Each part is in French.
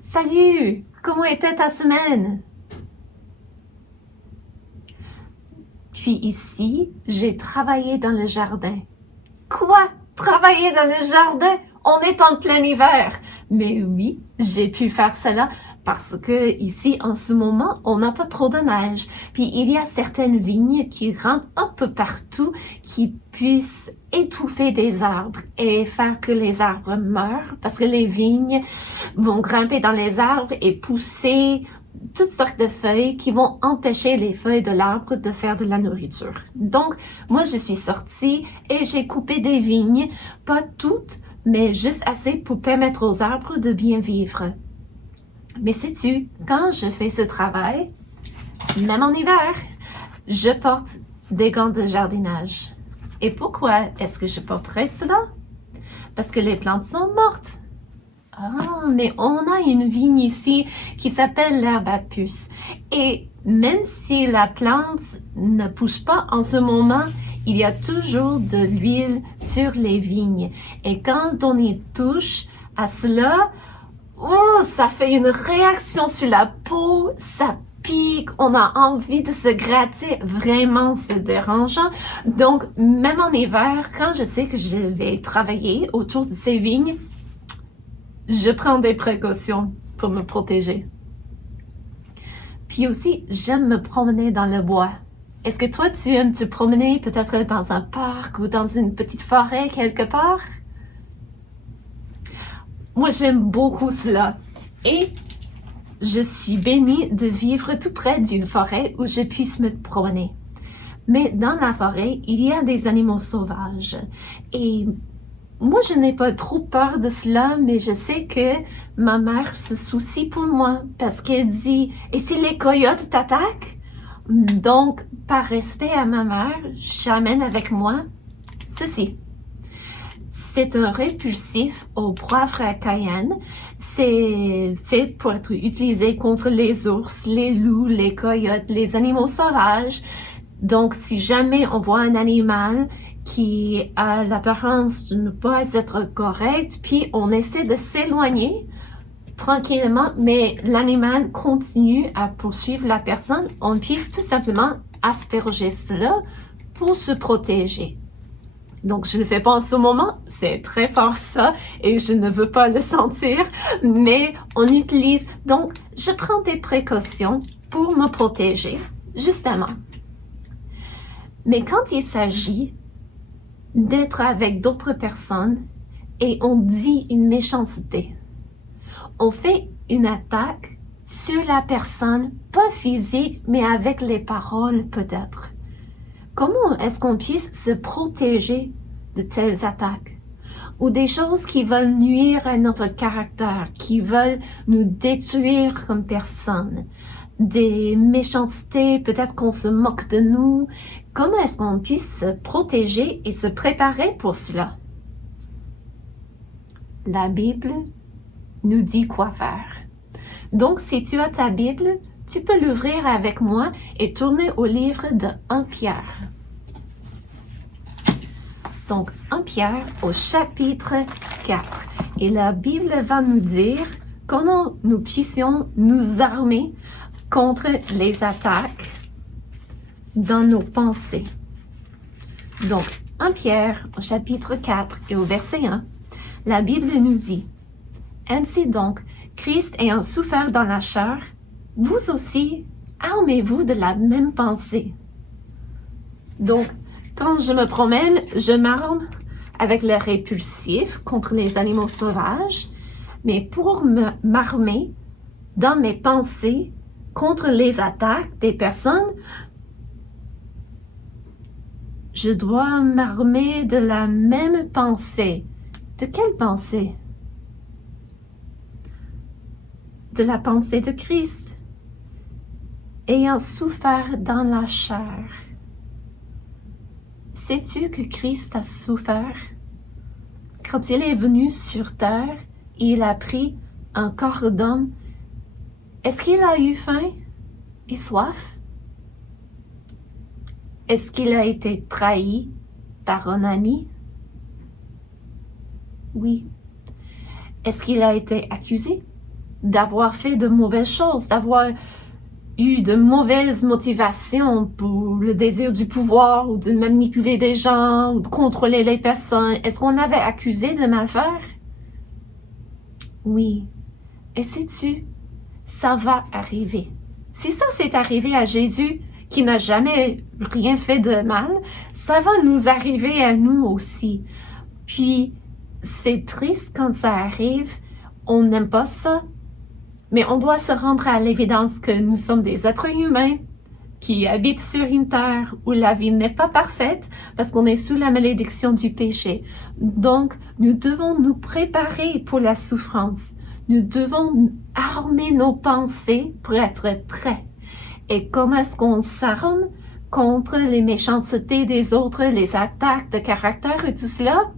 Salut! Comment était ta semaine? Puis ici, j'ai travaillé dans le jardin. Quoi? Travailler dans le jardin? On est en plein hiver. Mais oui, j'ai pu faire cela parce que ici, en ce moment, on n'a pas trop de neige. Puis il y a certaines vignes qui rampent un peu partout qui puissent étouffer des arbres et faire que les arbres meurent parce que les vignes vont grimper dans les arbres et pousser toutes sortes de feuilles qui vont empêcher les feuilles de l'arbre de faire de la nourriture. Donc, moi, je suis sortie et j'ai coupé des vignes, pas toutes, mais juste assez pour permettre aux arbres de bien vivre. Mais sais-tu, quand je fais ce travail, même en hiver, je porte des gants de jardinage. Et pourquoi est-ce que je porterais cela? Parce que les plantes sont mortes. Ah, mais on a une vigne ici qui s'appelle l'herbe à puce. Et même si la plante ne pousse pas en ce moment, il y a toujours de l'huile sur les vignes. Et quand on y touche à cela, oh, ça fait une réaction sur la peau, ça pique, on a envie de se gratter, vraiment c'est dérangeant. Donc, même en hiver, quand je sais que je vais travailler autour de ces vignes, je prends des précautions pour me protéger. Puis aussi, j'aime me promener dans le bois. Est-ce que toi, tu aimes te promener peut-être dans un parc ou dans une petite forêt quelque part? Moi, j'aime beaucoup cela. Et je suis bénie de vivre tout près d'une forêt où je puisse me promener. Mais dans la forêt, il y a des animaux sauvages. Et moi, je n'ai pas trop peur de cela, mais je sais que ma mère se soucie pour moi parce qu'elle dit « Et si les coyotes t'attaquent? » Donc, par respect à ma mère, j'amène avec moi ceci. C'est un répulsif au poivre à cayenne. C'est fait pour être utilisé contre les ours, les loups, les coyotes, les animaux sauvages. Donc, si jamais on voit un animal qui a l'apparence de ne pas être correct, puis on essaie de s'éloigner tranquillement, mais l'animal continue à poursuivre la personne, on puisse tout simplement asperger cela pour se protéger. Donc, je ne le fais pas en ce moment, c'est très fort ça, et je ne veux pas le sentir, mais on utilise, donc, je prends des précautions pour me protéger, justement. Mais quand il s'agit d'être avec d'autres personnes et on dit une méchanceté, on fait une attaque sur la personne, pas physique, mais avec les paroles peut-être. Comment est-ce qu'on puisse se protéger de telles attaques? Ou des choses qui veulent nuire à notre caractère, qui veulent nous détruire comme personne. Des méchancetés, peut-être qu'on se moque de nous. Comment est-ce qu'on puisse se protéger et se préparer pour cela? La Bible nous dit quoi faire. Donc, si tu as ta Bible, tu peux l'ouvrir avec moi et tourner au livre de 1 Pierre. Donc, 1 Pierre au chapitre 4. Et la Bible va nous dire comment nous puissions nous armer contre les attaques dans nos pensées. Donc, 1 Pierre au chapitre 4 et au verset 1, la Bible nous dit « Ainsi donc, Christ ayant souffert dans la chair, vous aussi, armez-vous de la même pensée. » Donc, quand je me promène, je m'arme avec le répulsif contre les animaux sauvages, mais pour m'armer dans mes pensées contre les attaques des personnes, je dois m'armer de la même pensée. De quelle pensée? De la pensée de Christ, ayant souffert dans la chair. Sais-tu que Christ a souffert? Quand il est venu sur terre, il a pris un corps d'homme. Est-ce qu'il a eu faim et soif? Est-ce qu'il a été trahi par un ami? Oui. Est-ce qu'il a été accusé? d'avoir fait de mauvaises choses, d'avoir eu de mauvaises motivations pour le désir du pouvoir ou de manipuler des gens ou de contrôler les personnes? Est-ce qu'on l'avait accusé de mal faire? Oui. Et sais-tu, ça va arriver. Si ça s'est arrivé à Jésus, qui n'a jamais rien fait de mal, ça va nous arriver à nous aussi. Puis, c'est triste quand ça arrive, on n'aime pas ça, mais on doit se rendre à l'évidence que nous sommes des êtres humains qui habitent sur une terre où la vie n'est pas parfaite parce qu'on est sous la malédiction du péché. Donc, nous devons nous préparer pour la souffrance. Nous devons armer nos pensées pour être prêts. Et comment est-ce qu'on s'arme contre les méchancetés des autres, les attaques de caractère et tout cela?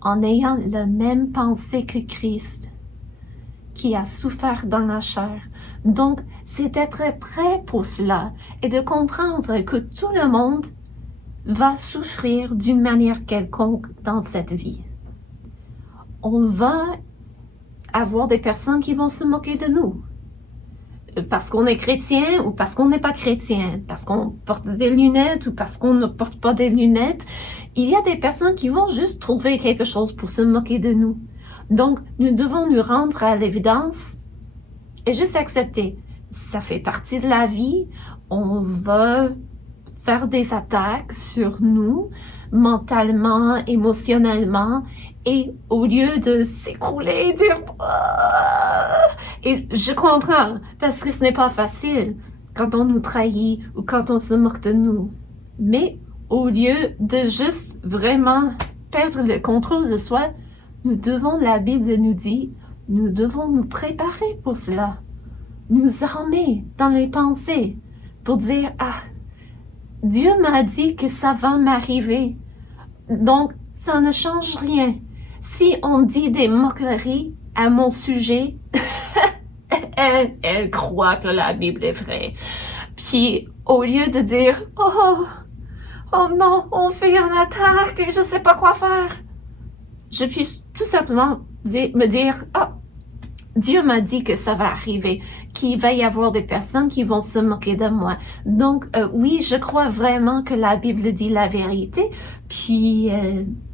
En ayant la même pensée que Christ, qui a souffert dans la chair. Donc, c'est d'être prêt pour cela et de comprendre que tout le monde va souffrir d'une manière quelconque dans cette vie. On va avoir des personnes qui vont se moquer de nous. Parce qu'on est chrétien ou parce qu'on n'est pas chrétien, parce qu'on porte des lunettes ou parce qu'on ne porte pas des lunettes. Il y a des personnes qui vont juste trouver quelque chose pour se moquer de nous. Donc, nous devons nous rendre à l'évidence et juste accepter. Ça fait partie de la vie. On va faire des attaques sur nous, mentalement, émotionnellement, et au lieu de s'écrouler et dire et je comprends, parce que ce n'est pas facile quand on nous trahit ou quand on se moque de nous. Mais au lieu de juste vraiment perdre le contrôle de soi, nous devons, la Bible nous dit, nous devons nous préparer pour cela. Nous armer dans les pensées pour dire, Dieu m'a dit que ça va m'arriver. Donc, ça ne change rien. Si on dit des moqueries à mon sujet, elle croit que la Bible est vraie. Puis, au lieu de dire, oh non, on fait une attaque et je sais pas quoi faire, je puisse tout simplement me dire, Dieu m'a dit que ça va arriver, qu'il va y avoir des personnes qui vont se moquer de moi. Donc, oui, je crois vraiment que la Bible dit la vérité. Puis,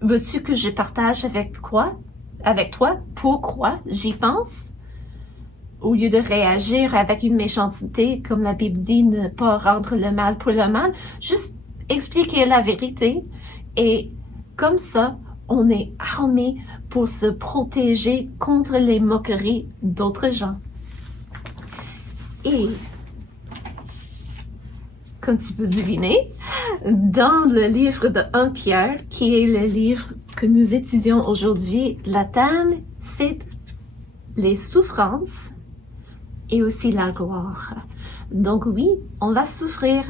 veux-tu que je partage avec toi, pourquoi j'y pense? Au lieu de réagir avec une méchanceté, comme la Bible dit, ne pas rendre le mal pour le mal, juste expliquer la vérité. Et comme ça, on est armé pour se protéger contre les moqueries d'autres gens. Et, comme tu peux deviner, dans le livre de 1 Pierre, qui est le livre que nous étudions aujourd'hui, la thème, c'est les souffrances et aussi la gloire. Donc oui, on va souffrir.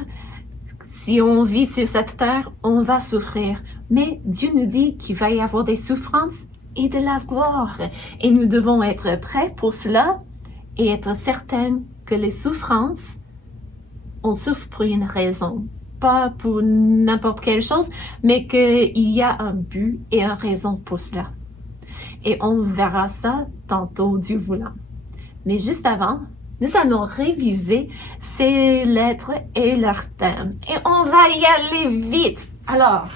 Si on vit sur cette terre, on va souffrir. Mais Dieu nous dit qu'il va y avoir des souffrances et de la gloire. Et nous devons être prêts pour cela et être certains que les souffrances, on souffre pour une raison. Pas pour n'importe quelle chose, mais qu'il y a un but et une raison pour cela. Et on verra ça tantôt, Dieu voulant. Mais juste avant, nous allons réviser ces lettres et leurs thèmes. Et on va y aller vite. Alors,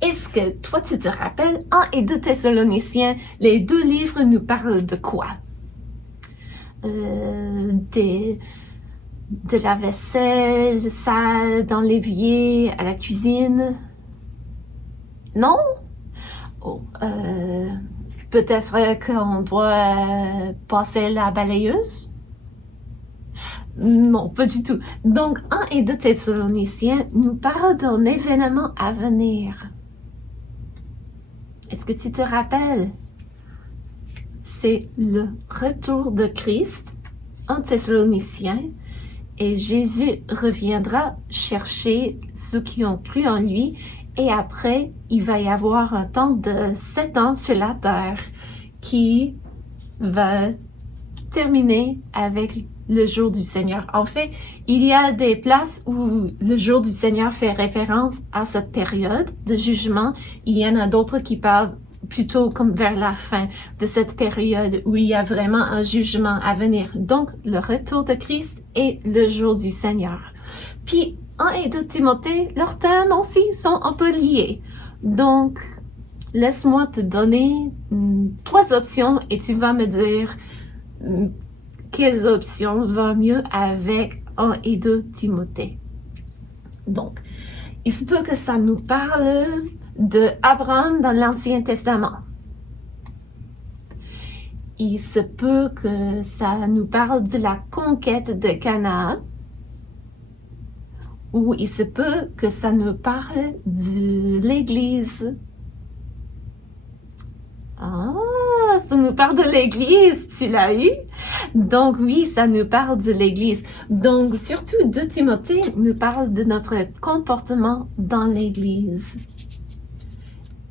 est-ce que toi, tu te rappelles, 1 et 2 Thessaloniciens, les deux livres nous parlent de quoi? De la vaisselle, ça dans l'évier, à la cuisine? Non? Peut-être qu'on doit passer la balayeuse? Non, pas du tout. Donc, 1 et 2 Thessaloniciens nous parlent d'un événement à venir. Est-ce que tu te rappelles? C'est le retour de Christ en Thessaloniciens et Jésus reviendra chercher ceux qui ont cru en lui. Et après, il va y avoir un temps de 7 ans sur la terre qui va terminer avec le jour du Seigneur. En fait, il y a des places où le jour du Seigneur fait référence à cette période de jugement. Il y en a d'autres qui parlent plutôt comme vers la fin de cette période où il y a vraiment un jugement à venir. Donc, le retour de Christ et le jour du Seigneur. Puis, 1 et 2 Timothée, leurs thèmes aussi sont un peu liés. Donc, laisse-moi te donner 3 options et tu vas me dire quelles options vont mieux avec 1 et 2 Timothée. Donc, il se peut que ça nous parle de Abraham dans l'Ancien Testament. Il se peut que ça nous parle de la conquête de Canaan. Ou il se peut que ça nous parle de l'Église. Ah, ça nous parle de l'Église, tu l'as eu? Donc oui, ça nous parle de l'Église. Donc surtout 2 Timothée nous parle de notre comportement dans l'Église.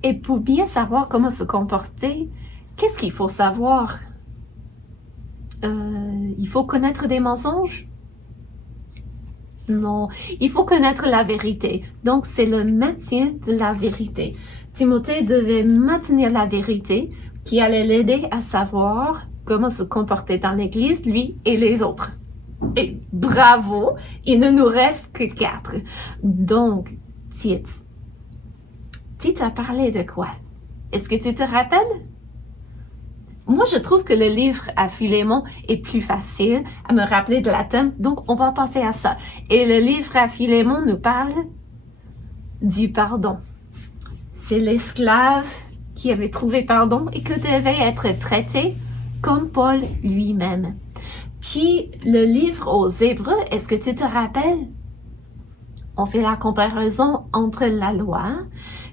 Et pour bien savoir comment se comporter, qu'est-ce qu'il faut savoir? Il faut connaître des mensonges? Non, il faut connaître la vérité. Donc, c'est le maintien de la vérité. Timothée devait maintenir la vérité qui allait l'aider à savoir comment se comporter dans l'Église, lui et les autres. Et bravo, il ne nous reste que 4. Donc, Tite a parlé de quoi? Est-ce que tu te rappelles? Moi, je trouve que le livre à Philémon est plus facile à me rappeler de la thème, donc on va passer à ça. Et le livre à Philémon nous parle du pardon. C'est l'esclave qui avait trouvé pardon et que devait être traité comme Paul lui-même. Puis, le livre aux Hébreux, est-ce que tu te rappelles? On fait la comparaison entre la loi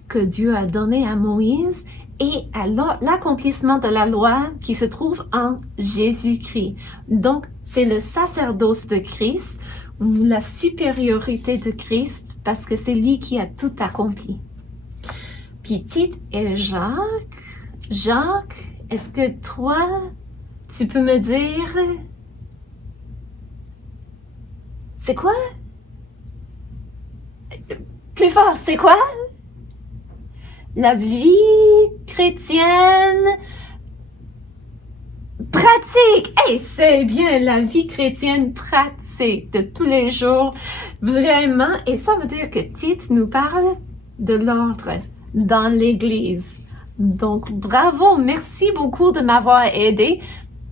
que Dieu a donnée à Moïse et à l'accomplissement de la loi qui se trouve en Jésus-Christ. Donc, c'est le sacerdoce de Christ ou la supériorité de Christ parce que c'est lui qui a tout accompli. Puis Tite et Jacques, est-ce que toi, tu peux me dire, c'est quoi? Plus fort, c'est quoi? La vie chrétienne pratique. Hey, c'est bien, la vie chrétienne pratique de tous les jours, vraiment. Et ça veut dire que Tite nous parle de l'ordre dans l'Église. Donc, bravo, merci beaucoup de m'avoir aidé.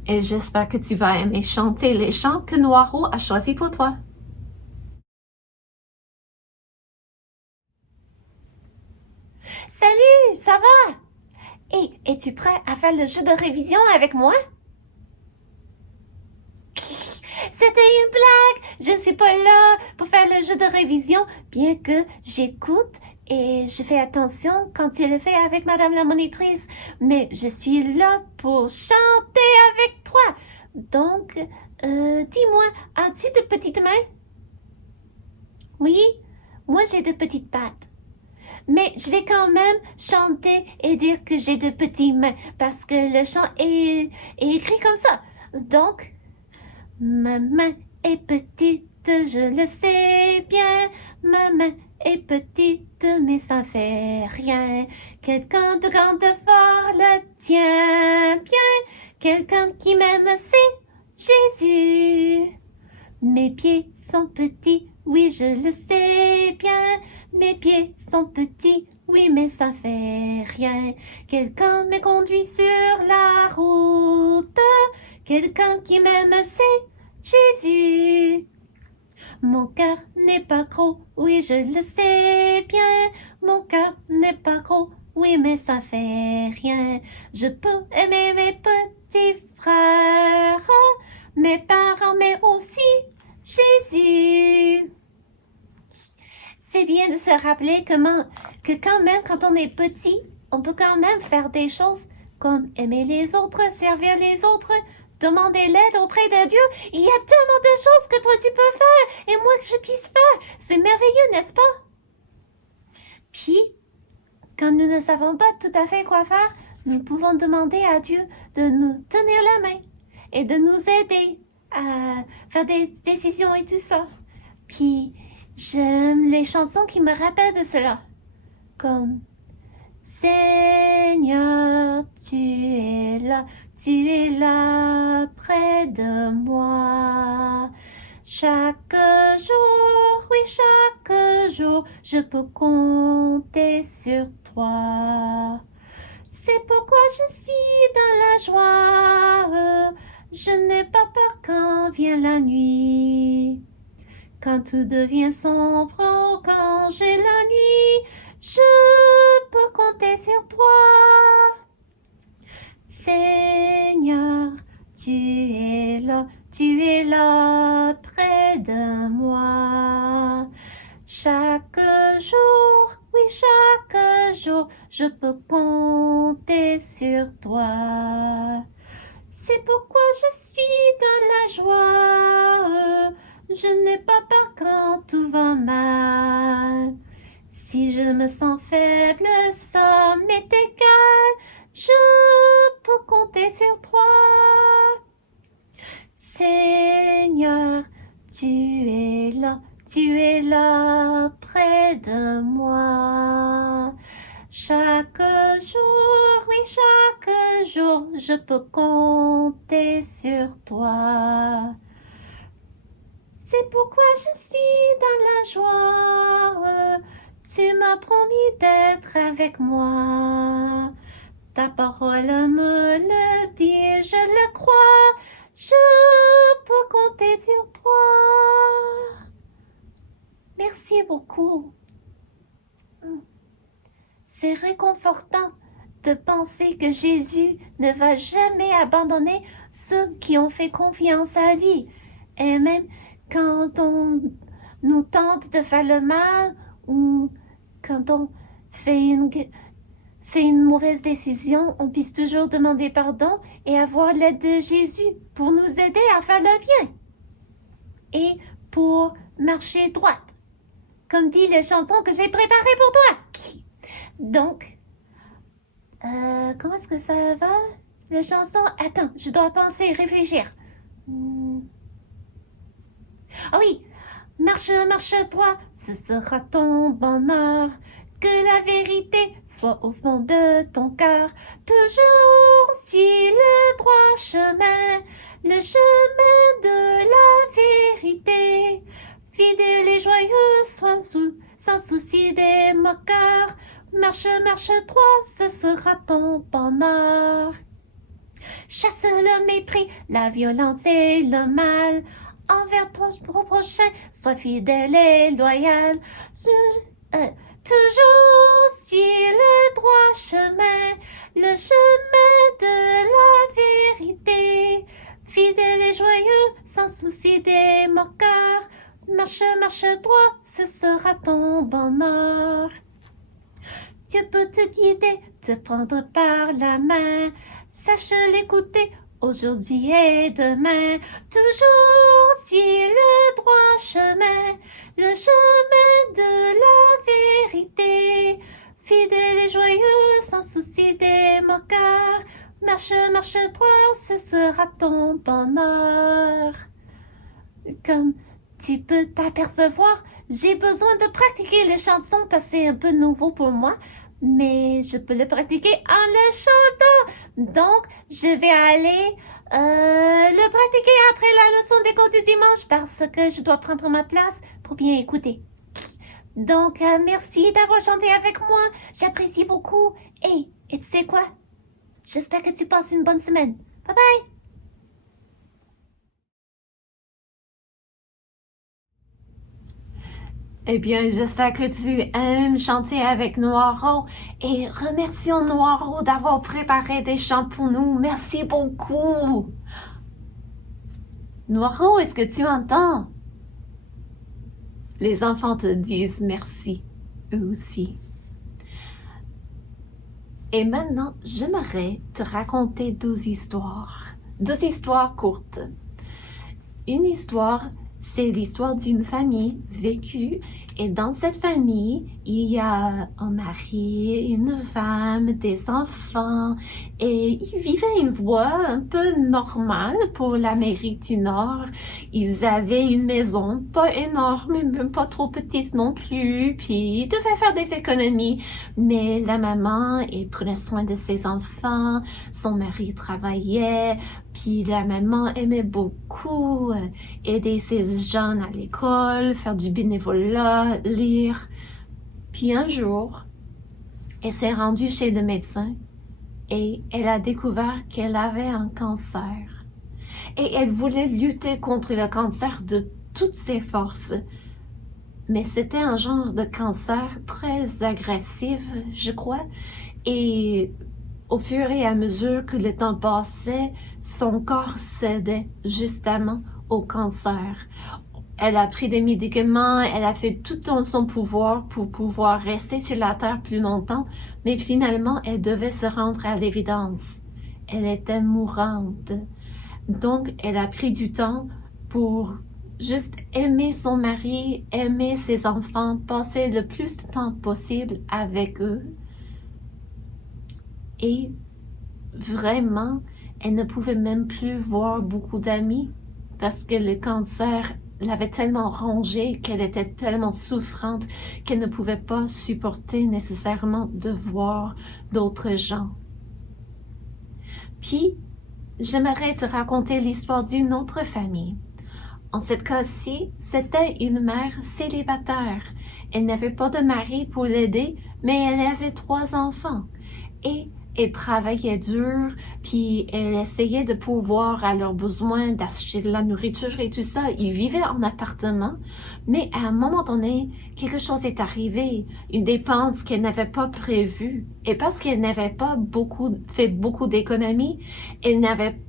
Et j'espère que tu vas aimer chanter les chants que Noiro a choisis pour toi. Salut, ça va? Hey, es-tu prêt à faire le jeu de révision avec moi? C'était une blague! Je ne suis pas là pour faire le jeu de révision, bien que j'écoute et je fais attention quand tu le fais avec Madame la monitrice. Mais je suis là pour chanter avec toi. Donc, dis-moi, as-tu de petites mains? Oui, moi j'ai de petites pattes. Mais je vais quand même chanter et dire que j'ai de petites mains parce que le chant est écrit comme ça. Donc, ma main est petite, je le sais bien. Ma main est petite, mais ça fait rien. Quelqu'un de grand, de fort le tient bien. Quelqu'un qui m'aime, c'est Jésus. Mes pieds sont petits, oui, je le sais bien. Mes pieds sont petits, oui, mais ça fait rien. Quelqu'un me conduit sur la route. Quelqu'un qui m'aime, c'est Jésus. Mon cœur n'est pas gros, oui, je le sais bien. Mon cœur n'est pas gros, oui, mais ça fait rien. Je peux aimer mes petits frères, mes parents, mais aussi Jésus. C'est bien de se rappeler que quand même, quand on est petit, on peut quand même faire des choses comme aimer les autres, servir les autres, demander l'aide auprès de Dieu. Il y a tellement de choses que toi tu peux faire et moi que je puisse faire. C'est merveilleux, n'est-ce pas? Puis, quand nous ne savons pas tout à fait quoi faire, nous pouvons demander à Dieu de nous tenir la main et de nous aider à faire des décisions et tout ça. Puis, j'aime les chansons qui me rappellent de cela. Comme Seigneur, tu es là près de moi. Chaque jour, oui, chaque jour, je peux compter sur toi. C'est pourquoi je suis dans la joie. Je n'ai pas peur quand vient la nuit. Quand tout devient sombre, quand j'ai la nuit, je peux compter sur toi. Seigneur, tu es là près de moi. Chaque jour, oui, chaque jour, je peux compter sur toi. C'est pourquoi je suis dans la joie. Je n'ai pas peur quand tout va mal. Si je me sens faible, ça m'est égal. Je peux compter sur toi. Seigneur, tu es là près de moi. Chaque jour, oui, chaque jour, je peux compter sur toi. C'est pourquoi je suis dans la joie. Tu m'as promis d'être avec moi. Ta parole me le dit, je le crois. Je peux compter sur toi. Merci beaucoup. C'est réconfortant de penser que Jésus ne va jamais abandonner ceux qui ont fait confiance à lui. Et même quand on nous tente de faire le mal ou quand on fait une mauvaise décision, on puisse toujours demander pardon et avoir l'aide de Jésus pour nous aider à faire le bien et pour marcher droite, comme dit les chansons que j'ai préparées pour toi. Donc, comment est-ce que ça va? Les chansons, attends, je dois penser, réfléchir. Ah oui, marche, toi, ce sera ton bonheur. Que la vérité soit au fond de ton cœur. Toujours suis le droit chemin, le chemin de la vérité. Fidèle et joyeux, sans souci des moqueurs. Marche, toi, ce sera ton bonheur. Chasse le mépris, la violence et le mal. Envers ton prochain, sois fidèle et loyal. Toujours suis le droit chemin, le chemin de la vérité. Fidèle et joyeux, sans souci des moqueurs. Marche, toi, ce sera ton bonheur. Dieu peut te guider, te prendre par la main. Sache l'écouter aujourd'hui et demain. Toujours suis le droit chemin, le chemin de la vérité. Fidèle et joyeux, sans souci des moqueurs. Marche, toi, ce sera ton bonheur. Comme tu peux t'apercevoir, j'ai besoin de pratiquer les chansons parce que c'est un peu nouveau pour moi. Mais je peux le pratiquer en le chantant. Donc, je vais aller le pratiquer après la leçon d'école du dimanche parce que je dois prendre ma place pour bien écouter. Donc, merci d'avoir chanté avec moi. J'apprécie beaucoup. Et tu sais quoi? J'espère que tu passes une bonne semaine. Bye bye! Eh bien, j'espère que tu aimes chanter avec Noiro et remercions Noiro d'avoir préparé des chants pour nous. Merci beaucoup. Noiro, est-ce que tu entends? Les enfants te disent merci, eux aussi. Et maintenant, j'aimerais te raconter 12 histoires courtes. Une histoire, c'est l'histoire d'une famille vécue Et dans cette famille, il y a un mari, une femme, des enfants, et ils vivaient une vie un peu normale pour l'Amérique du Nord. Ils avaient une maison pas énorme, mais pas trop petite non plus, puis ils devaient faire des économies. Mais la maman, elle prenait soin de ses enfants, son mari travaillait, puis la maman aimait beaucoup aider ses jeunes à l'école, faire du bénévolat, lire. Puis un jour, elle s'est rendue chez le médecin et elle a découvert qu'elle avait un cancer. Et elle voulait lutter contre le cancer de toutes ses forces. Mais c'était un genre de cancer très agressif, je crois, et au fur et à mesure que le temps passait, son corps cédait justement au cancer. Elle a pris des médicaments, elle a fait tout en son pouvoir pour pouvoir rester sur la terre plus longtemps, mais finalement, elle devait se rendre à l'évidence. Elle était mourante. Donc, elle a pris du temps pour juste aimer son mari, aimer ses enfants, passer le plus de temps possible avec eux. Et vraiment, elle ne pouvait même plus voir beaucoup d'amis parce que le cancer l'avait tellement rongée qu'elle était tellement souffrante qu'elle ne pouvait pas supporter nécessairement de voir d'autres gens. Puis, j'aimerais te raconter l'histoire d'une autre famille. En ce cas-ci, c'était une mère célibataire. Elle n'avait pas de mari pour l'aider, mais elle avait 3 enfants. Et elle travaillait dur, puis elle essayait de pourvoir à leurs besoins, d'acheter de la nourriture et tout ça. Ils vivaient en appartement, mais à un moment donné, quelque chose est arrivé, une dépense qu'elle n'avait pas prévue. Et parce qu'elle n'avait pas fait beaucoup d'économies, elle n'avait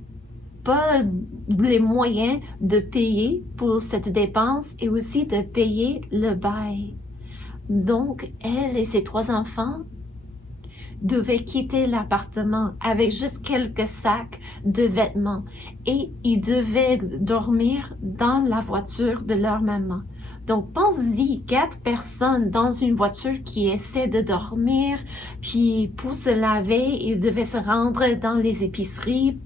pas les moyens de payer pour cette dépense et aussi de payer le bail. Donc, elle et ses 3 enfants devaient quitter l'appartement avec juste quelques sacs de vêtements et ils devaient dormir dans la voiture de leur maman. Donc, pense-y, 4 personnes dans une voiture qui essaient de dormir, puis pour se laver, ils devaient se rendre dans les épiceries,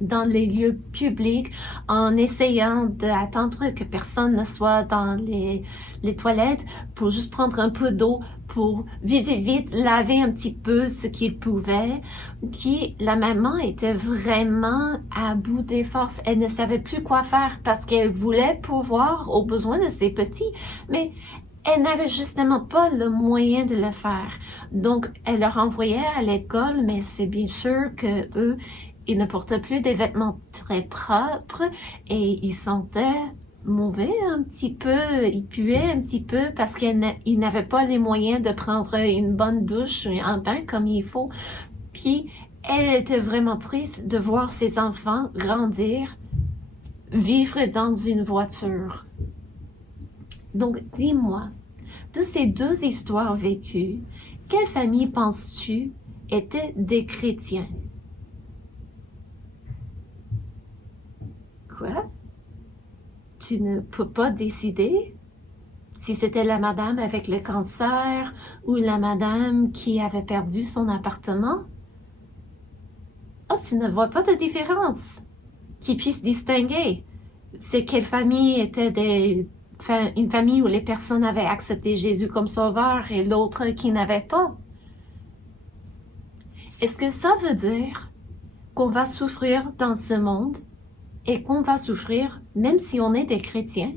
dans les lieux publics, en essayant d'attendre que personne ne soit dans les toilettes pour juste prendre un peu d'eau pour vite laver un petit peu ce qu'ils pouvaient. Puis la maman était vraiment à bout des forces. Elle ne savait plus quoi faire parce qu'elle voulait pourvoir aux besoins de ses petits, mais elle n'avait justement pas le moyen de le faire. Donc, elle leur envoyait à l'école, mais c'est bien sûr que eux, ils ne portaient plus des vêtements très propres et ils sentaient mauvais un petit peu, ils puaient un petit peu parce qu'ils n'avaient pas les moyens de prendre une bonne douche ou un bain comme il faut. Puis, elle était vraiment triste de voir ses enfants grandir, vivre dans une voiture. Donc, dis-moi, de ces 2 histoires vécues, quelle famille penses-tu était des chrétiens? Quoi? Tu ne peux pas décider si c'était la madame avec le cancer ou la madame qui avait perdu son appartement? Oh, tu ne vois pas de différence qui puisse distinguer. C'est quelle famille était une famille où les personnes avaient accepté Jésus comme sauveur et l'autre qui n'avait pas. Est-ce que ça veut dire qu'on va souffrir dans ce monde et qu'on va souffrir même si on est des chrétiens?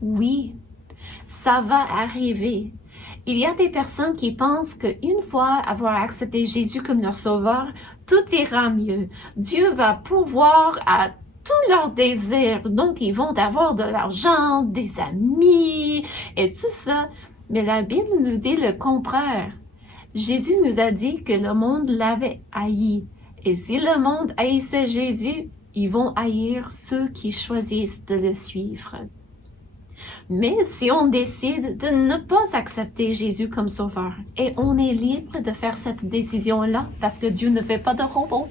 Oui, ça va arriver. Il y a des personnes qui pensent qu'une fois avoir accepté Jésus comme leur sauveur, tout ira mieux. Dieu va pourvoir à tous leurs désirs. Donc, ils vont avoir de l'argent, des amis et tout ça. Mais la Bible nous dit le contraire. Jésus nous a dit que le monde l'avait haï. Et si le monde haïssait Jésus, ils vont haïr ceux qui choisissent de le suivre. Mais si on décide de ne pas accepter Jésus comme sauveur, et on est libre de faire cette décision-là, parce que Dieu ne fait pas de robots.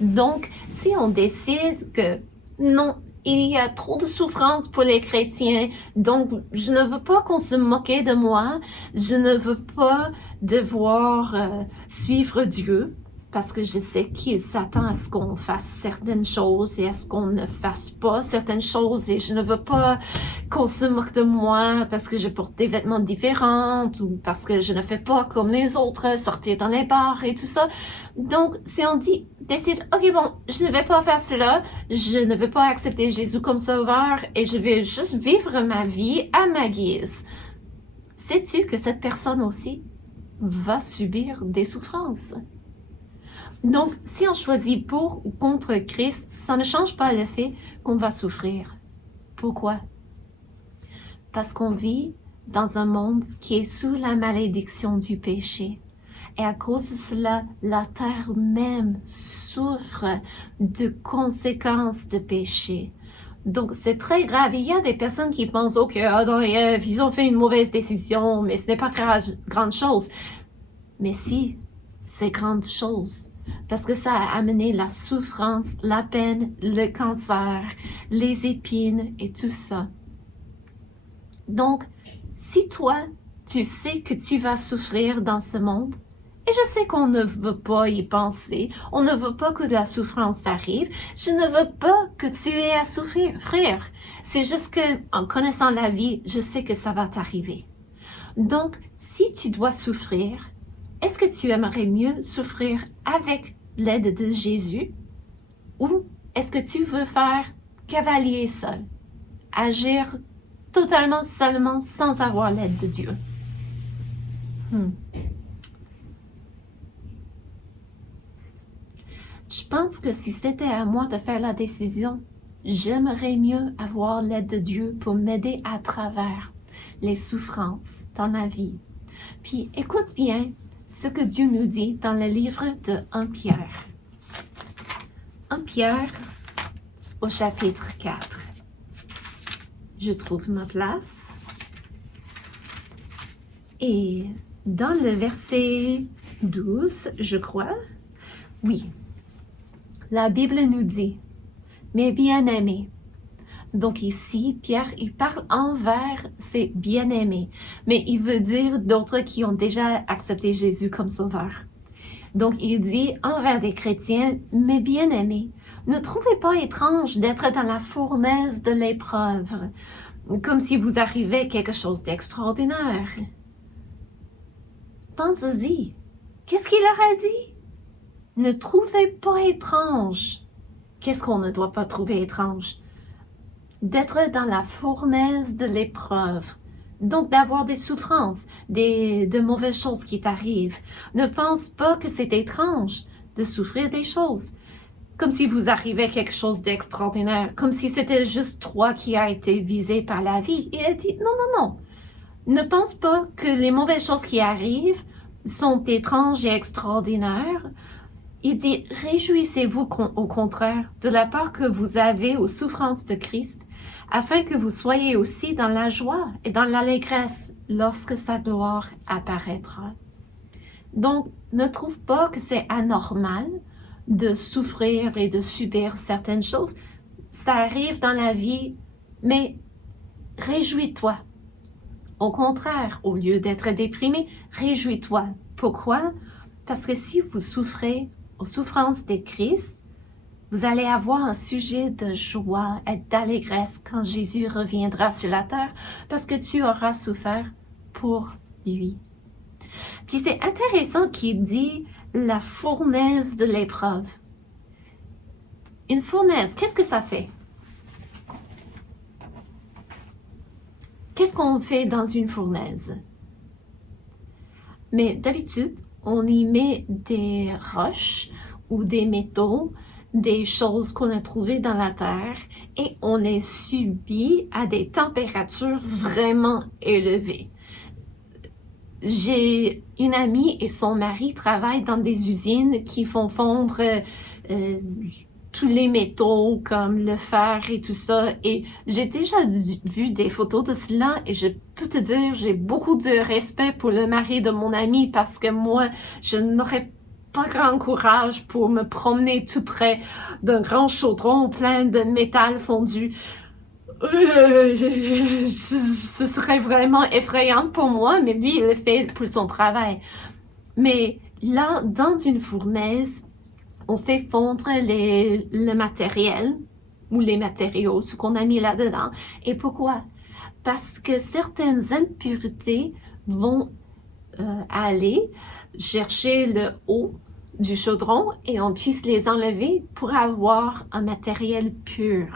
Donc, si on décide que non, il y a trop de souffrance pour les chrétiens, donc je ne veux pas qu'on se moque de moi, je ne veux pas devoir suivre Dieu, parce que je sais qu'il s'attend à ce qu'on fasse certaines choses et à ce qu'on ne fasse pas certaines choses, et je ne veux pas qu'on se moque de moi parce que je porte des vêtements différents ou parce que je ne fais pas comme les autres, sortir dans les bars et tout ça. Donc, si on décide, ok bon, je ne vais pas faire cela, je ne vais pas accepter Jésus comme sauveur et je vais juste vivre ma vie à ma guise. Sais-tu que cette personne aussi va subir des souffrances? Donc, si on choisit pour ou contre Christ, ça ne change pas le fait qu'on va souffrir. Pourquoi? Parce qu'on vit dans un monde qui est sous la malédiction du péché. Et à cause de cela, la terre même souffre de conséquences de péché. Donc, c'est très grave. Il y a des personnes qui pensent, ok, Adam et Ève, ils ont fait une mauvaise décision, mais ce n'est pas grande chose. Mais si, c'est grande chose. Parce que ça a amené la souffrance, la peine, le cancer, les épines et tout ça. Donc, si toi, tu sais que tu vas souffrir dans ce monde, et je sais qu'on ne veut pas y penser, on ne veut pas que la souffrance arrive, je ne veux pas que tu aies à souffrir. C'est juste que, en connaissant la vie, je sais que ça va t'arriver. Donc, si tu dois souffrir, est-ce que tu aimerais mieux souffrir avec l'aide de Jésus ou est-ce que tu veux faire cavalier seul, agir totalement seulement sans avoir l'aide de Dieu? Je pense que si c'était à moi de faire la décision, j'aimerais mieux avoir l'aide de Dieu pour m'aider à travers les souffrances dans la vie. Puis écoute bien ce que Dieu nous dit dans le livre de 1 Pierre. 1 Pierre au chapitre 4. Je trouve ma place. Et dans le verset 12, je crois, oui, la Bible nous dit, « Mes bien-aimés ». Donc ici, Pierre, il parle envers ses bien-aimés, mais il veut dire d'autres qui ont déjà accepté Jésus comme sauveur. Donc il dit envers des chrétiens, « Mes bien-aimés, ne trouvez pas étrange d'être dans la fournaise de l'épreuve, comme si vous arrivait quelque chose d'extraordinaire. » Pensez-y, qu'est-ce qu'il leur a dit? Ne trouvez pas étrange. Qu'est-ce qu'on ne doit pas trouver étrange? D'être dans la fournaise de l'épreuve. Donc d'avoir des souffrances, de mauvaises choses qui t'arrivent. Ne pense pas que c'est étrange de souffrir des choses. Comme si vous arrivait quelque chose d'extraordinaire. Comme si c'était juste toi qui a été visé par la vie. Il a dit non, non, non. Ne pense pas que les mauvaises choses qui arrivent sont étranges et extraordinaires. Il dit, réjouissez-vous au contraire de la part que vous avez aux souffrances de Christ, afin que vous soyez aussi dans la joie et dans l'allégresse lorsque sa gloire apparaîtra. Donc, ne trouve pas que c'est anormal de souffrir et de subir certaines choses. Ça arrive dans la vie, mais réjouis-toi. Au contraire, au lieu d'être déprimé, réjouis-toi. Pourquoi? Parce que si vous souffrez aux souffrances de Christ, vous allez avoir un sujet de joie et d'allégresse quand Jésus reviendra sur la terre parce que tu auras souffert pour lui. Puis c'est intéressant qu'il dit la fournaise de l'épreuve. Une fournaise, qu'est-ce que ça fait? Qu'est-ce qu'on fait dans une fournaise? Mais d'habitude, on y met des roches ou des métaux, des choses qu'on a trouvées dans la terre et on les subit à des températures vraiment élevées. J'ai une amie et son mari travaillent dans des usines qui font fondre tous les métaux comme le fer et tout ça, et j'ai déjà vu des photos de cela et je peux te dire j'ai beaucoup de respect pour le mari de mon ami parce que moi je n'aurais pas grand courage pour me promener tout près d'un grand chaudron plein de métal fondu. Ce serait vraiment effrayant pour moi, mais lui, il le fait pour son travail. Mais là, dans une fournaise, on fait fondre le matériel ou les matériaux, ce qu'on a mis là-dedans. Et pourquoi? Parce que certaines impuretés vont aller chercher le haut du chaudron et on puisse les enlever pour avoir un matériel pur.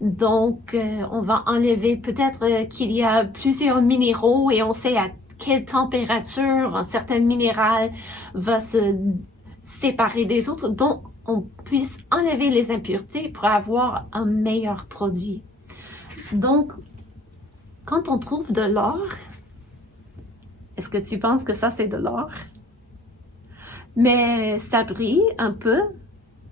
Donc, on va enlever peut-être qu'il y a plusieurs minéraux et on sait à quelle température un certain minéral va se séparer des autres. Donc, on puisse enlever les impuretés pour avoir un meilleur produit. Donc, quand on trouve de l'or, est-ce que tu penses que ça, c'est de l'or? Mais ça brille un peu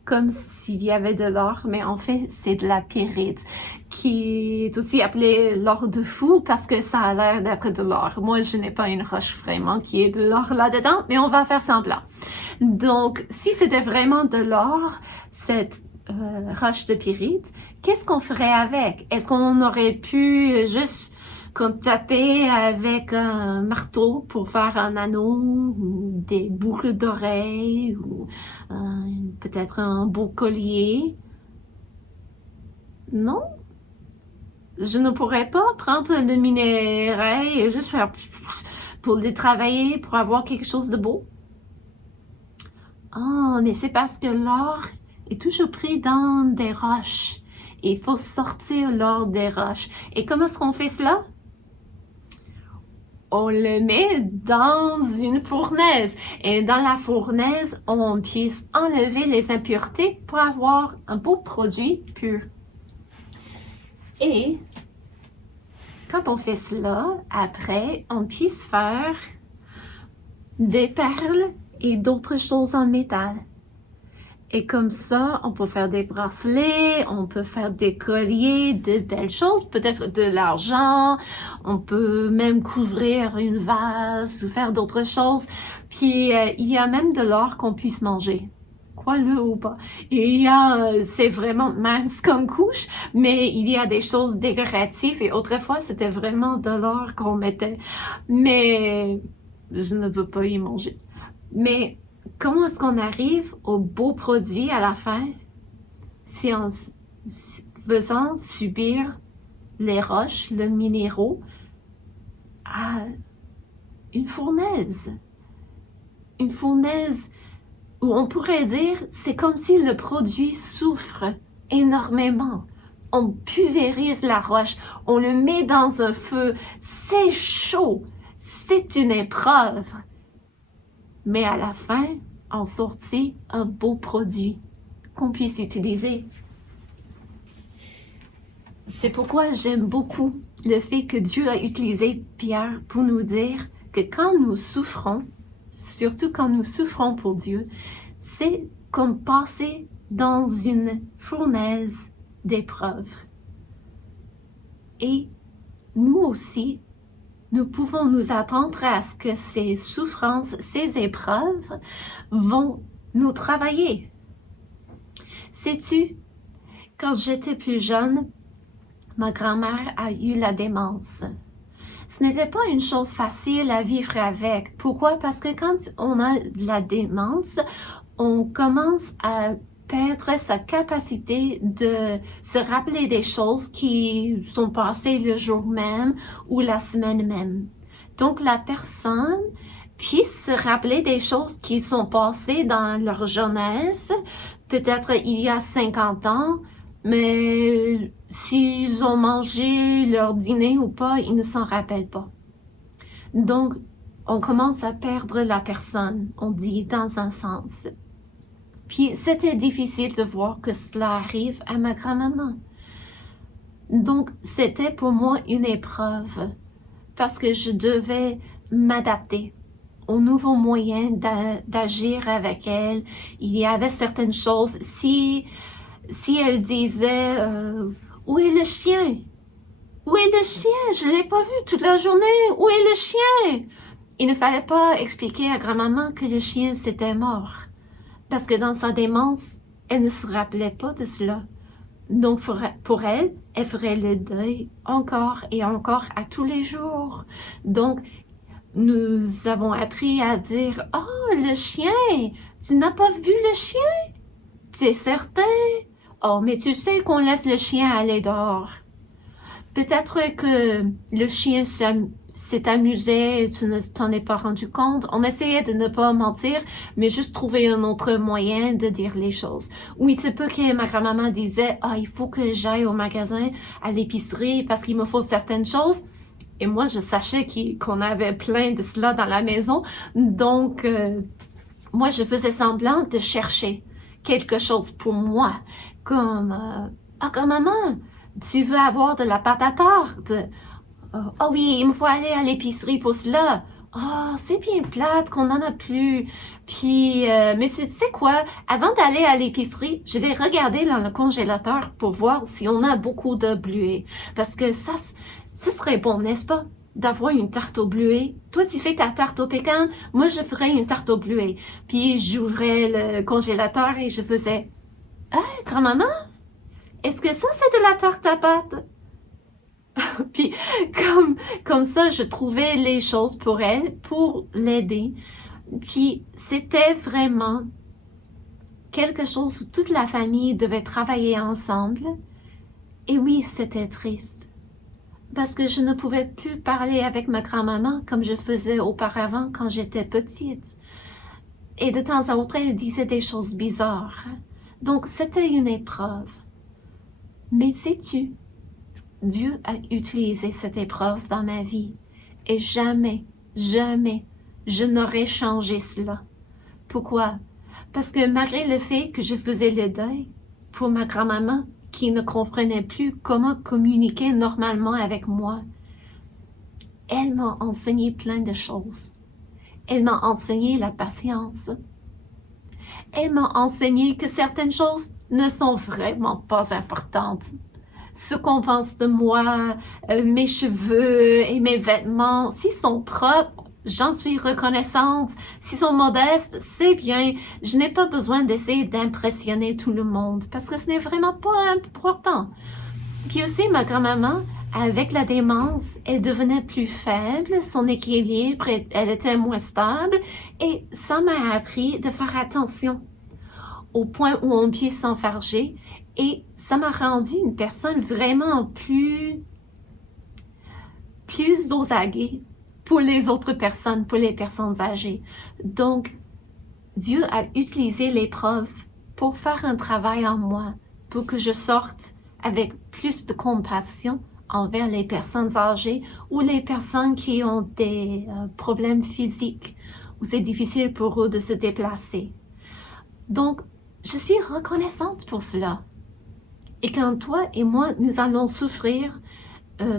comme s'il y avait de l'or, mais en fait, c'est de la pyrite, qui est aussi appelée l'or de fou parce que ça a l'air d'être de l'or. Moi, je n'ai pas une roche vraiment qui est de l'or là-dedans, mais on va faire semblant. Donc, si c'était vraiment de l'or, cette roche de pyrite, qu'est-ce qu'on ferait avec? Est-ce qu'on aurait pu juste comme taper avec un marteau pour faire un anneau ou des boucles d'oreilles ou peut-être un beau collier? Non? Je ne pourrais pas prendre le minerai et juste faire pour le travailler, pour avoir quelque chose de beau? Ah, mais c'est parce que l'or est toujours pris dans des roches. Et il faut sortir l'or des roches. Et comment est-ce qu'on fait cela? On le met dans une fournaise. Et dans la fournaise, on puisse enlever les impuretés pour avoir un beau produit pur. Et quand on fait cela, après, on puisse faire des perles et d'autres choses en métal. Et comme ça, on peut faire des bracelets, on peut faire des colliers, de belles choses, peut-être de l'argent, on peut même couvrir une vase ou faire d'autres choses. Puis, il y a même de l'or qu'on puisse manger. Crois-le ou pas. C'est vraiment mince comme couche, mais il y a des choses décoratives et autrefois, c'était vraiment de l'or qu'on mettait. Mais je ne peux pas y manger. Mais comment est-ce qu'on arrive au beau produit à la fin? C'est en faisant subir les roches, le minéraux, à une fournaise. Une fournaise où on pourrait dire, c'est comme si le produit souffre énormément. On pulvérise la roche, on le met dans un feu, c'est chaud, c'est une épreuve. Mais à la fin, en sortit un beau produit qu'on puisse utiliser. C'est pourquoi j'aime beaucoup le fait que Dieu a utilisé Pierre pour nous dire que quand nous souffrons, surtout quand nous souffrons pour Dieu, c'est comme passer dans une fournaise d'épreuves. Et nous aussi, nous pouvons nous attendre à ce que ces souffrances, ces épreuves vont nous travailler. Sais-tu, quand j'étais plus jeune, ma grand-mère a eu la démence. Ce n'était pas une chose facile à vivre avec. Pourquoi? Parce que quand on a la démence, on commence à perdre sa capacité de se rappeler des choses qui sont passées le jour même ou la semaine même. Donc, la personne puisse se rappeler des choses qui sont passées dans leur jeunesse, peut-être il y a 50 ans, mais s'ils ont mangé leur dîner ou pas, ils ne s'en rappellent pas. Donc, on commence à perdre la personne, on dit dans un sens. Puis, c'était difficile de voir que cela arrive à ma grand-maman. Donc, c'était pour moi une épreuve parce que je devais m'adapter aux nouveaux moyens d'agir avec elle. Il y avait certaines choses. Si elle disait où est le chien? Où est le chien? Je l'ai pas vu toute la journée. Où est le chien? Il ne fallait pas expliquer à grand-maman que le chien s'était mort. Parce que dans sa démence, elle ne se rappelait pas de cela. Donc pour elle, elle ferait le deuil encore et encore à tous les jours. Donc nous avons appris à dire « Oh, le chien! Tu n'as pas vu le chien? Tu es certain? Oh, mais tu sais qu'on laisse le chien aller dehors. » Peut-être que le chien s'est amusé et tu ne t'en es pas rendu compte. On essayait de ne pas mentir, mais juste trouver un autre moyen de dire les choses. Ou il se peut que ma grand-maman disait « Ah, il faut que j'aille au magasin, à l'épicerie, parce qu'il me faut certaines choses. » Et moi, je sachais qu'on avait plein de cela dans la maison. Donc, moi, je faisais semblant de chercher quelque chose pour moi. Comme, ah, grand-maman, tu veux avoir de la pâte à tarte? Oh oui, il me faut aller à l'épicerie pour cela. Oh, c'est bien plate qu'on n'en a plus. Puis, mais tu sais quoi? Avant d'aller à l'épicerie, je vais regarder dans le congélateur pour voir si on a beaucoup de bleuets. Parce que ça, ce serait bon, n'est-ce pas? D'avoir une tarte au bleuet. Toi, tu fais ta tarte au pécan. Moi, je ferais une tarte au bleuet. Puis, j'ouvrais le congélateur et je faisais, « Ah, grand-maman? Est-ce que ça, c'est de la tarte à pâte? » Puis comme ça, je trouvais les choses pour elle, pour l'aider. Puis c'était vraiment quelque chose où toute la famille devait travailler ensemble. Et oui, c'était triste. Parce que je ne pouvais plus parler avec ma grand-maman comme je faisais auparavant quand j'étais petite. Et de temps à autre, elle disait des choses bizarres. Donc c'était une épreuve. Mais sais-tu, Dieu a utilisé cette épreuve dans ma vie et jamais, jamais, je n'aurais changé cela. Pourquoi? Parce que malgré le fait que je faisais le deuil pour ma grand-maman qui ne comprenait plus comment communiquer normalement avec moi, elle m'a enseigné plein de choses. Elle m'a enseigné la patience. Elle m'a enseigné que certaines choses ne sont vraiment pas importantes. Ce qu'on pense de moi, mes cheveux et mes vêtements, s'ils sont propres, j'en suis reconnaissante. S'ils sont modestes, c'est bien. Je n'ai pas besoin d'essayer d'impressionner tout le monde parce que ce n'est vraiment pas important. Puis aussi, ma grand-maman, avec la démence, elle devenait plus faible, son équilibre, elle était moins stable et ça m'a appris de faire attention au point où on puisse s'enfarger. Et ça m'a rendu une personne vraiment plus aux aguets pour les autres personnes, pour les personnes âgées. Donc, Dieu a utilisé l'épreuve pour faire un travail en moi, pour que je sorte avec plus de compassion envers les personnes âgées ou les personnes qui ont des problèmes physiques où c'est difficile pour eux de se déplacer. Donc, je suis reconnaissante pour cela. Et quand toi et moi, nous allons souffrir,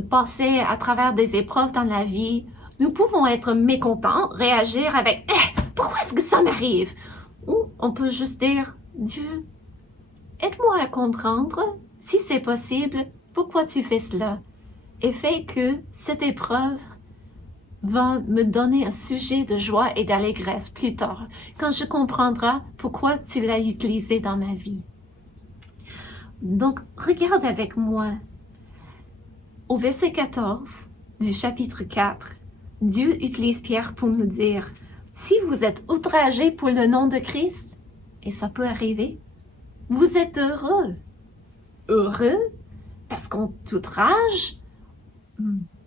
passer à travers des épreuves dans la vie, nous pouvons être mécontents, réagir avec « pourquoi est-ce que ça m'arrive? » Ou on peut juste dire « Dieu, aide-moi à comprendre, si c'est possible, pourquoi tu fais cela? » Et fais que cette épreuve va me donner un sujet de joie et d'allégresse plus tard, quand je comprendrai pourquoi tu l'as utilisé dans ma vie. Donc, regarde avec moi. Au verset 14 du chapitre 4, Dieu utilise Pierre pour nous dire, si vous êtes outragés pour le nom de Christ, et ça peut arriver, vous êtes heureux. Heureux parce qu'on t'outrage,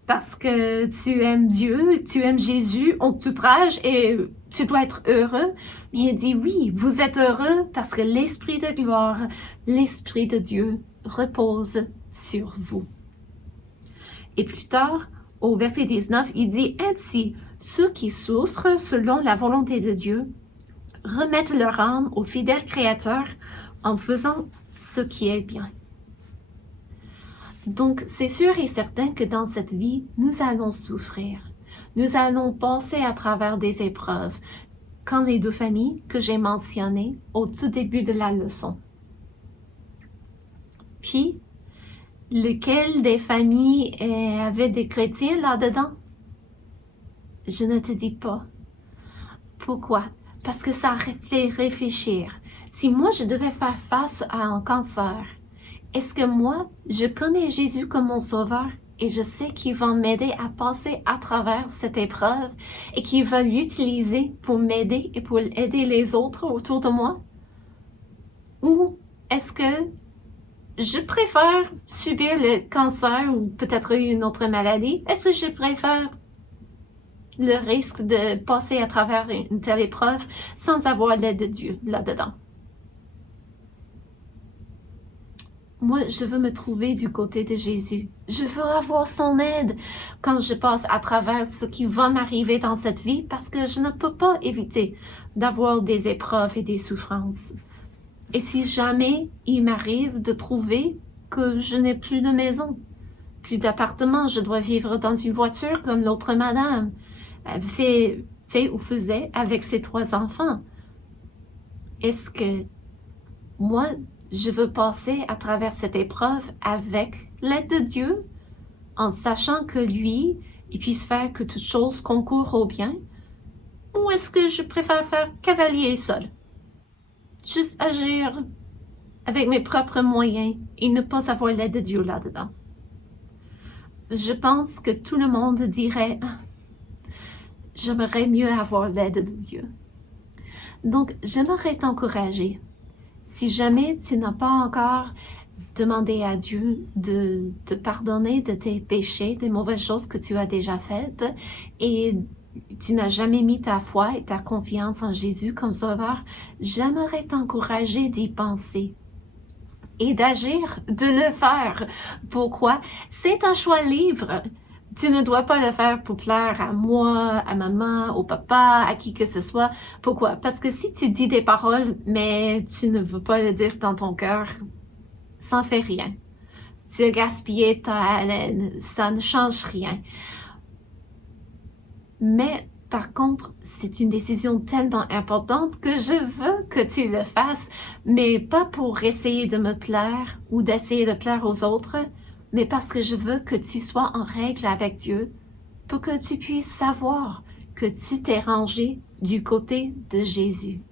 parce que tu aimes Dieu, tu aimes Jésus, on t'outrage et tu dois être heureux. Mais il dit oui, vous êtes heureux parce que l'Esprit de gloire, l'Esprit de Dieu repose sur vous. Et plus tard, au verset 19, il dit ainsi, ceux qui souffrent selon la volonté de Dieu remettent leur âme au fidèle Créateur en faisant ce qui est bien. Donc, c'est sûr et certain que dans cette vie, nous allons souffrir. Nous allons passer à travers des épreuves, comme les deux familles que j'ai mentionnées au tout début de la leçon. Puis, lequel des familles avait des chrétiens là-dedans? Je ne te dis pas. Pourquoi? parce que ça fait réfléchir. Si moi, je devais faire face à un cancer, est-ce que moi, je connais Jésus comme mon sauveur et je sais qu'il va m'aider à passer à travers cette épreuve et qu'il va l'utiliser pour m'aider et pour aider les autres autour de moi? Ou est-ce que je préfère subir le cancer ou peut-être une autre maladie? Est-ce que je préfère le risque de passer à travers une telle épreuve sans avoir l'aide de Dieu là-dedans? Moi, je veux me trouver du côté de Jésus. Je veux avoir son aide quand je passe à travers ce qui va m'arriver dans cette vie parce que je ne peux pas éviter d'avoir des épreuves et des souffrances. Et si jamais il m'arrive de trouver que je n'ai plus de maison, plus d'appartement, je dois vivre dans une voiture comme l'autre madame fait ou faisait avec ses 3 enfants, est-ce que moi, je veux passer à travers cette épreuve avec l'aide de Dieu, en sachant que lui, il puisse faire que toutes choses concourent au bien? Ou est-ce que je préfère faire cavalier seul? Juste agir avec mes propres moyens et ne pas avoir l'aide de Dieu là-dedans. Je pense que tout le monde dirait « J'aimerais mieux avoir l'aide de Dieu ». Donc, j'aimerais t'encourager. Si jamais tu n'as pas encore demandé à Dieu de te pardonner de tes péchés, des mauvaises choses que tu as déjà faites, et tu n'as jamais mis ta foi et ta confiance en Jésus comme sauveur, j'aimerais t'encourager d'y penser et d'agir, de le faire. Pourquoi? C'est un choix libre. Tu ne dois pas le faire pour plaire à moi, à maman, au papa, à qui que ce soit. Pourquoi? Parce que si tu dis des paroles, mais tu ne veux pas le dire dans ton cœur, ça ne fait rien. Tu as gaspillé ta haleine, ça ne change rien. Mais par contre, c'est une décision tellement importante que je veux que tu le fasses, mais pas pour essayer de me plaire ou d'essayer de plaire aux autres, mais parce que je veux que tu sois en règle avec Dieu, pour que tu puisses savoir que tu t'es rangé du côté de Jésus.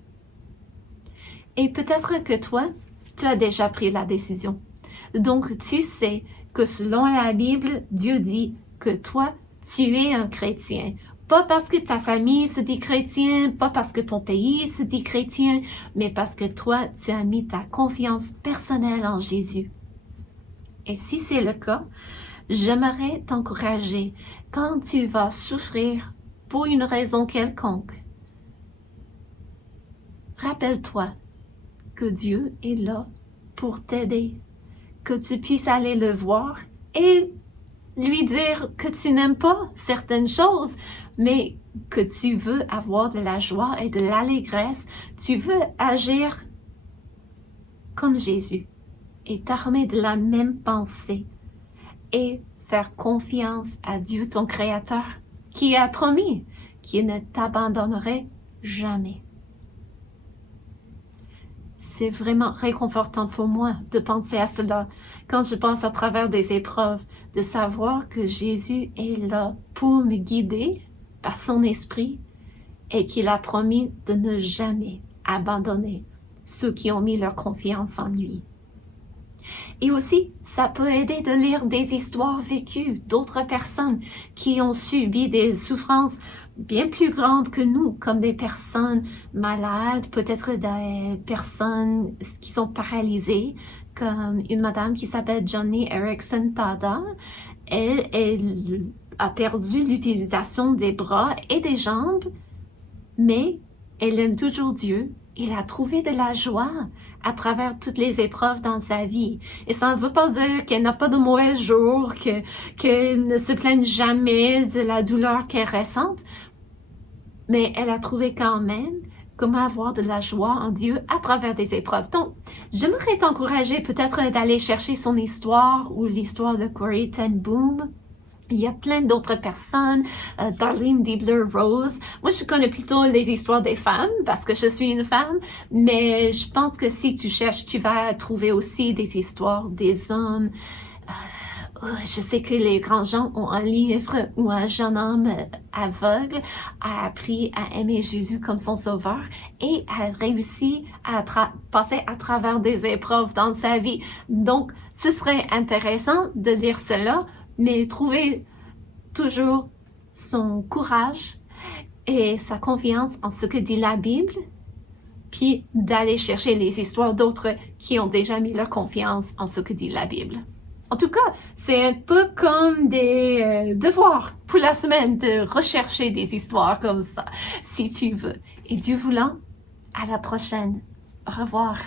Et peut-être que toi, tu as déjà pris la décision. Donc, tu sais que selon la Bible, Dieu dit que toi, tu es un chrétien. Pas parce que ta famille se dit chrétien, pas parce que ton pays se dit chrétien, mais parce que toi, tu as mis ta confiance personnelle en Jésus. Et si c'est le cas, j'aimerais t'encourager quand tu vas souffrir pour une raison quelconque. Rappelle-toi que Dieu est là pour t'aider, que tu puisses aller le voir et lui dire que tu n'aimes pas certaines choses, mais que tu veux avoir de la joie et de l'allégresse, tu veux agir comme Jésus et t'armer de la même pensée et faire confiance à Dieu, ton Créateur, qui a promis qu'il ne t'abandonnerait jamais. C'est vraiment réconfortant pour moi de penser à cela quand je passe à travers des épreuves, de savoir que Jésus est là pour me guider par son esprit et qu'il a promis de ne jamais abandonner ceux qui ont mis leur confiance en lui. Et aussi, ça peut aider de lire des histoires vécues d'autres personnes qui ont subi des souffrances bien plus grandes que nous, comme des personnes malades, peut-être des personnes qui sont paralysées, comme une madame qui s'appelle Joni Eareckson Tada. Elle a perdu l'utilisation des bras et des jambes, mais elle aime toujours Dieu. Elle a trouvé de la joie à travers toutes les épreuves dans sa vie. Et ça ne veut pas dire qu'elle n'a pas de mauvais jours, qu'elle ne se plaigne jamais de la douleur qu'elle ressent, mais elle a trouvé quand même comment avoir de la joie en Dieu à travers des épreuves. Donc, j'aimerais t'encourager peut-être d'aller chercher son histoire ou l'histoire de Corrie ten Boom. Il y a plein d'autres personnes, Darlene Deibler-Rose. Moi, je connais plutôt les histoires des femmes parce que je suis une femme, mais je pense que si tu cherches, tu vas trouver aussi des histoires des hommes Je sais que les grands gens ont un livre où un jeune homme aveugle a appris à aimer Jésus comme son sauveur et a réussi à passer à travers des épreuves dans sa vie. Donc, ce serait intéressant de lire cela, mais trouver toujours son courage et sa confiance en ce que dit la Bible, puis d'aller chercher les histoires d'autres qui ont déjà mis leur confiance en ce que dit la Bible. En tout cas, c'est un peu comme des devoirs pour la semaine de rechercher des histoires comme ça, si tu veux. Et Dieu voulant, à la prochaine. Au revoir.